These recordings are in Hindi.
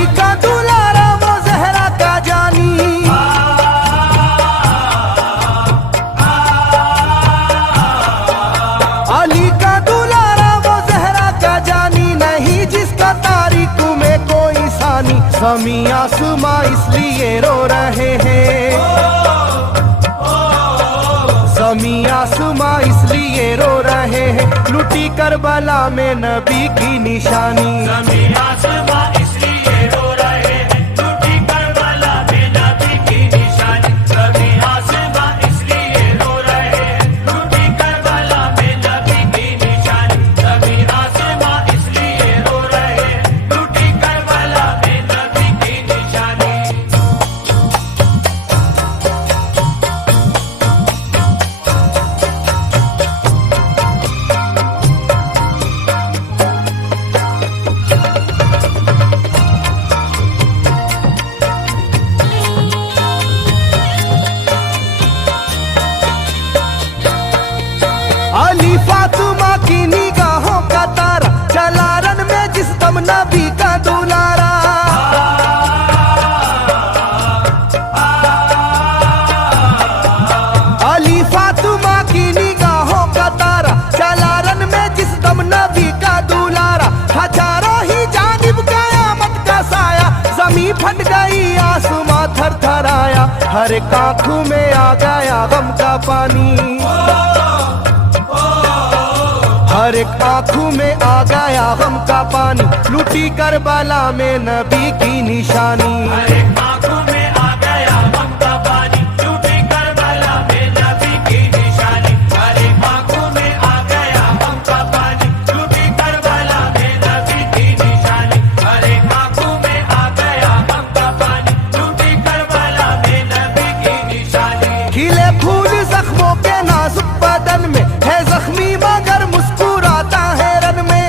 अली का दुलारा वो जहरा का जानी, अली का दुलारा वो जहरा का जानी, नहीं जिसका तारीख में कोई सानी। ज़मीं आसमां इसलिए रो रहे हैं, ज़मीं आसमां इसलिए रो रहे हैं, लुटी करबला में नबी की निशानी। ज़मीं आसमां इसलिए रो रहे हैं, लुटी करबला में नबी की निशानी। ज़मीं आसमां इसलिए रो रहे हैं, लुटी करबला में नबी की निशानी। ज़मीं आसमां इसलिए रो रहे हैं, लुटी करबला में नबी की निशानी। अली फातिमा की निगाहों का तारा, चला रन में जिस दम नबी का दुलारा। अली फातिमा की निगाहों का तारा, चला रन में जिस दम नबी का दुलारा। हजारों ही जानिब कयामत का साया, जमीन फट गई आसमां थर थर आया, हर एक आंखों में आ गया गम का पानी, हर एक आंखों में आ गया गम का पानी, लुटी करबला में नबी की निशानी। हर एक आंखों में आ गया गम का पानी, लुटी करबला में नबी की निशानी। हर एक आंखों में आ गया गम का पानी, लुटी करबला में नबी की निशानी। हर एक आंखों में आ गया गम का पानी, लुटी करबला में नबी की निशानी। खिले फूल जख्मों के नाजुक बदन में है जख्मी मगर मुस्कुराता है रन में।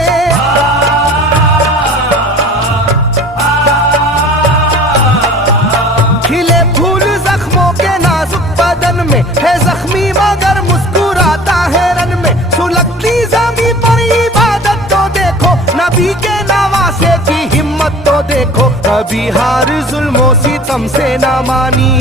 खिले फूल जख्मों के नाजुक बदन में है जख्मी मगर मुस्कुराता है रन में। सुलगती ज़मीं पर इबादत तो देखो, नबी के नवासे की हिम्मत तो देखो, कभी हार जुल्मों सितम से ना मानी,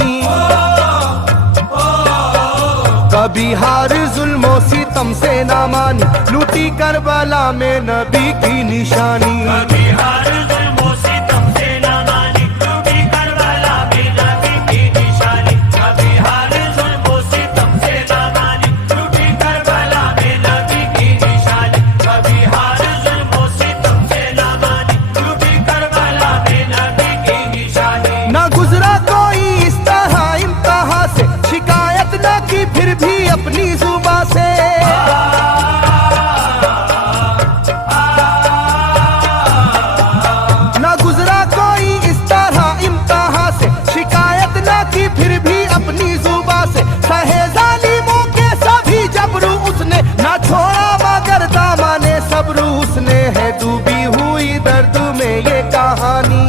कभी हार जुल्मों सितम से ना मानी, लुटी करबला में नबी की निशानी। कभी हार जुल्मों सितम से ना मानी, लुटी करबला में नबी की निशानी। कभी हार जुल्मों सितम से ना मानी, लुटी करबला में नबी की निशानी। कभी हार जुल्मों सितम से ना मानी, लुटी करबला में नबी की निशानी। ना गुजरा कोई इस तरह इम्तिहान से, शिकायत न की फिर भी अपनी जुबां से। ना गुजरा कोई इस तरह इम्तिहान से, शिकायत न की फिर भी अपनी जुबां से। सहे जालिमों के सभी जबरू उसने, ना छोड़ा मगर दामने सब्र उसने। है डूबी हुई दर्द में ये कहानी,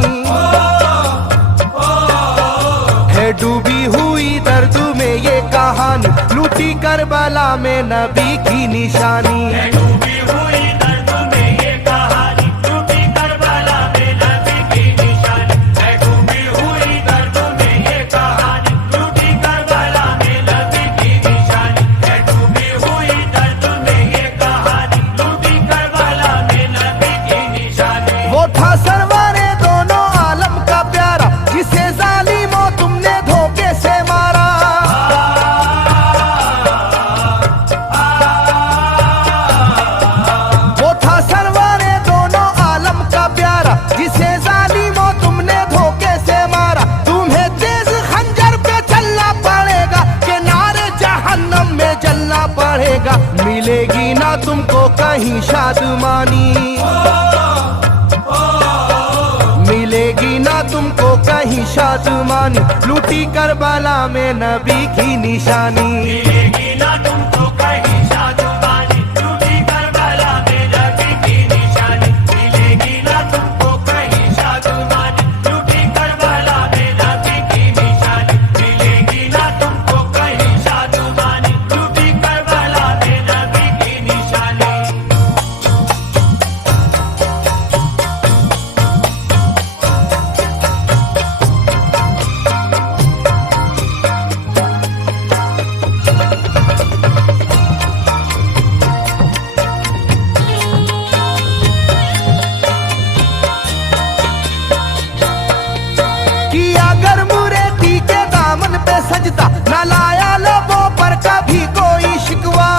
है डूबी हुई दर्द में ये कहानी, लुटी करबला में नबी की निशानी। है डूबी हुई दर्द में ये कहानी, लुटी करबला में नबी की निशानी। है डूबी हुई दर्द में ये कहानी, लुटी करबला में नबी की निशानी। है डूबी हुई दर्द में ये कहानी, लुटी करबला में नबी की निशानी। वो था सरवारे दोनों आलम का प्यारा, जिसे जालिमों तुमने धोखे से मारा। वो था सरवारे दोनों आलम का प्यारा, जिसे जालिमों तुमने धोखे से मारा। तुम्हें तेज खंजर पे चलना पड़ेगा, कि नारे जहन्नम में जलना पड़ेगा। मिलेगी ना तुमको कहीं शादमानी, मिलेगी ना तुमको कहीं शादमानी, लुटी करबला में नबी की निशानी। मिलेगी ना तुमको कहीं शादमानी, लुटी करबला में नबी की निशानी। मिलेगी ना तुमको कहीं शादमानी, लुटी करबला में नबी की निशानी। मिलेगी ना तुमको कहीं शादमानी, लुटी करबला में नबी की निशानी। पे सजदा, न लाया लबों पर कभी कोई शिकवा।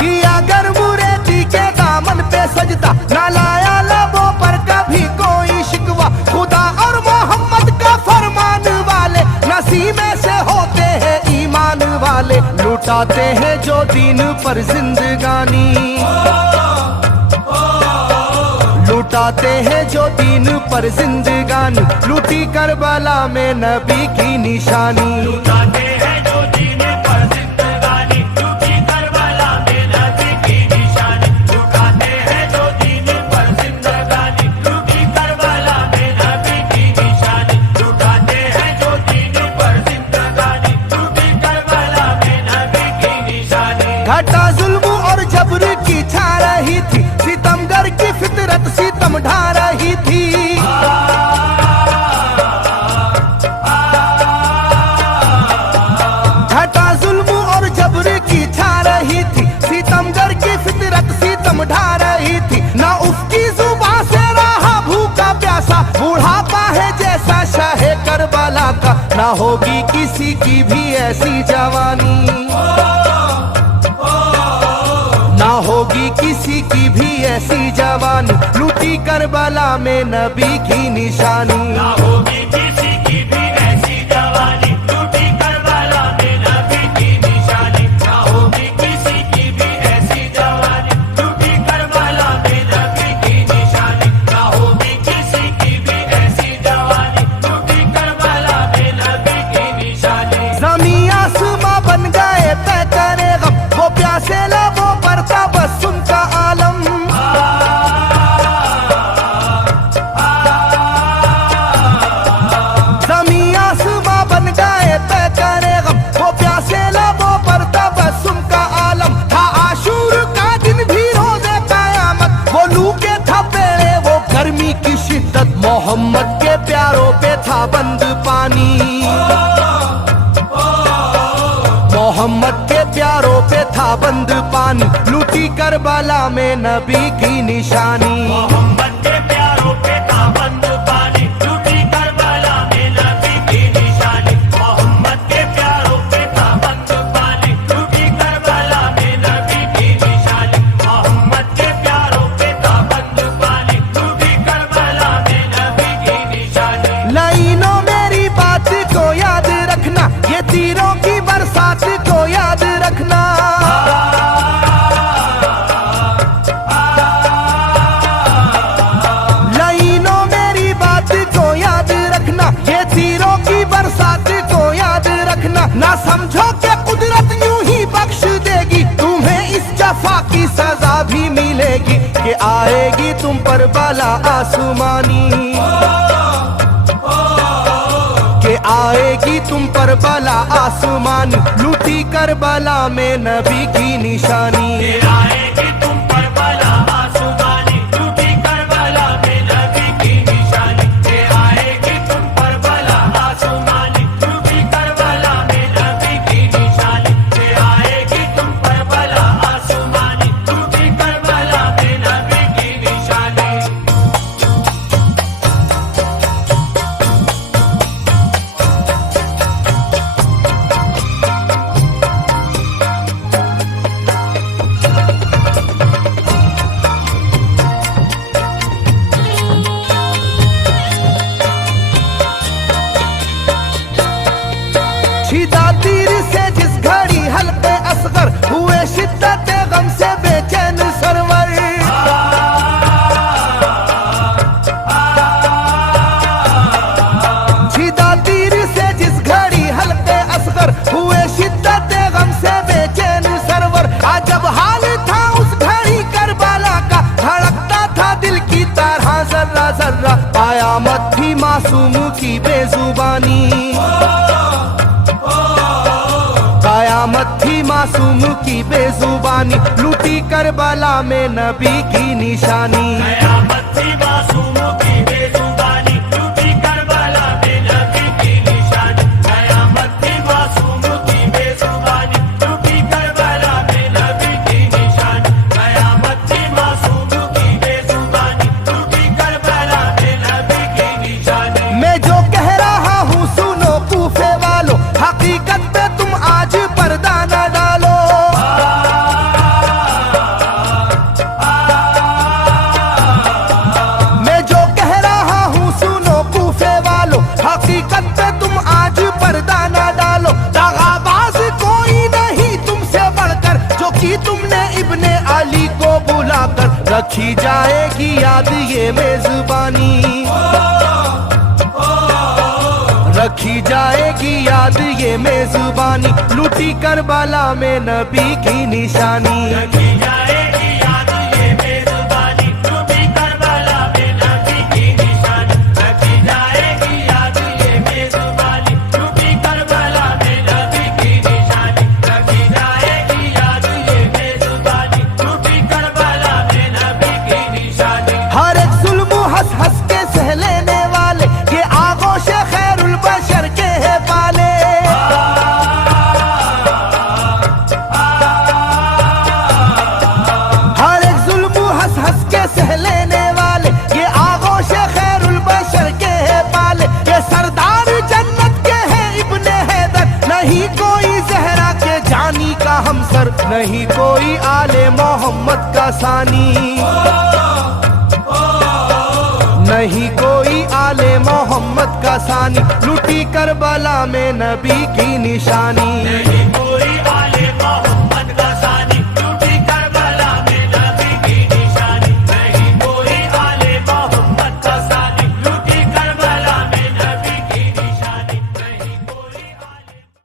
किया गर मुरेदी के दामन पे सजदा, न लाया लबों पर कभी कोई शिकवा। खुदा और मोहम्मद का फरमान वाले नसीबे से होते हैं ईमान वाले। लुटाते हैं जो दीन पर जिंदगानी, लुटाते हैं जो दीन पर जिंदगानी। लूटी करबला में नबी की निशानी, लुटाते हैं जो दीन पर जिंदगानी, लूटी करबला में नबी की निशानी। लुटाते हैं जो दीन पर जिंदगानी, लूटी करबला में नबी की निशानी। लुटाते हैं जो दीन पर जिंदगानी, लूटी करबला में नबी की निशानी। घटा जुल्म और जबर की छा रही थी, सितमगर की फितरत सितम ढा रही थी। घटा जुल्म और जबर की छा रही थी, सितमगर की फितरत सितम ढा रही थी। ना उसकी जुबान से रहा भूखा प्यासा, बुढ़ापा है जैसा शाहे करबला का। ना होगी किसी की भी ऐसी जवानी, ना होगी किसी की भी ऐसी जवानी। लूटी करबला में नबी की निशानी, ना होगी किसी की भी ऐसी जवानी, लूटी करबला में नबी की निशानी। ना होगी किसी की भी ऐसी जवानी, लूटी करबला में नबी की निशानी। ना होगी किसी की भी ऐसी जवानी, लूटी करबला में नबी की निशानी। ज़मीं आसमां बन गए तय करे गम, वो प्यासे लबों पर तबस्सुम का आलम। ज़मीं आसमां बन गए तय करे गम, वो प्यासे लबों पर तबस्सुम का आलम। था आशूर का दिन भी रोज़े क़यामत, वो लू के थपेड़े वो गर्मी की शिद्दत। मोहम्मद के प्यारों पे था बंद पानी, मोहम्मद के प्यारों पे था बंद पानी। लूटी करबला में नबी की निशानी, मोहम्मद के प्यारों पे था बंद पानी, लूटी करबला में नबी की निशानी। मोहम्मद के प्यारों पे था बंद पानी, लूटी करबला में नबी की निशानी। मोहम्मद के प्यारों पे था बंद पानी, लूटी करबला में नबी की निशानी। लाइनों मेरी बात को याद रखना, ये तीरों की बरसात को याद रखना। लाइनों मेरी बात को याद रखना, ये तीरों की बरसात को याद रखना। ना समझो कि कुदरत यूं ही बख्श देगी, तुम्हें इस जफा की सजा भी मिलेगी। कि आएगी तुम पर बला आसमानी, कि आएगी तुम पर बला आसमानी। लूटी करबला में नबी की निशानी, आएगी तुम पर बला आसमानी, लूटी करबला में नबी की निशानी। आएगी तुम पर बला आसमानी, लूटी करबला में नबी की निशानी। आएगी तुम पर बला आसमानी, लूटी करबला में नबी की निशानी। छिदा तीर से जिस घड़ी हल्के असगर हुए, शिद्दत गम से बेचैन सरवर। छिदा तीर से जिस घड़ी हल्के असगर हुए, शिद्दत गम से बेचैन सरवर। अजब हाल था उस घड़ी करबला का, धड़कता था दिल की तरह जर्रा जर्रा। कयामत थी मासूम की बेजुबानी, कयामत थी मासूम की बेजुबानी। लूटी करबला में नबी की निशानी, कयामत थी मासूम की बेजुबानी, लूटी करबला में नबी की निशानी। कयामत थी मासूम की बेजुबानी, लूटी करबला में नबी की निशानी। कयामत थी मासूम की बेजुबानी, लूटी करबला रखी जाएगी याद ये मेजबानी, रखी जाएगी याद ये मेजबानी, लूटी करबला में नबी की निशानी। रखी जाएगी याद ये मेजबानी, लूटी करबला में नबी की निशानी। रखी जाएगी याद ये मेजबानी, लूटी करबला में नबी की निशानी। रखी जाएगी याद ये मेजबानी, लूटी करबला में नबी की निशानी। हर एक जुल्म हंस हंस के सह लेने वाले, ये आगोश खैरुल बशर के है पाले। हर एक जुल्म हंस हंस के सह लेने वाले, ये आगोश खैरुल बशर के है पाले। ये सरदार जन्नत के है इब्ने हैदर, नहीं कोई जहरा के जानी का हमसर, नहीं कोई आले मोहम्मद का सानी, नहीं कोई आले मोहम्मद का सानी, लूटी करबला में नबी की निशानी। नहीं कोई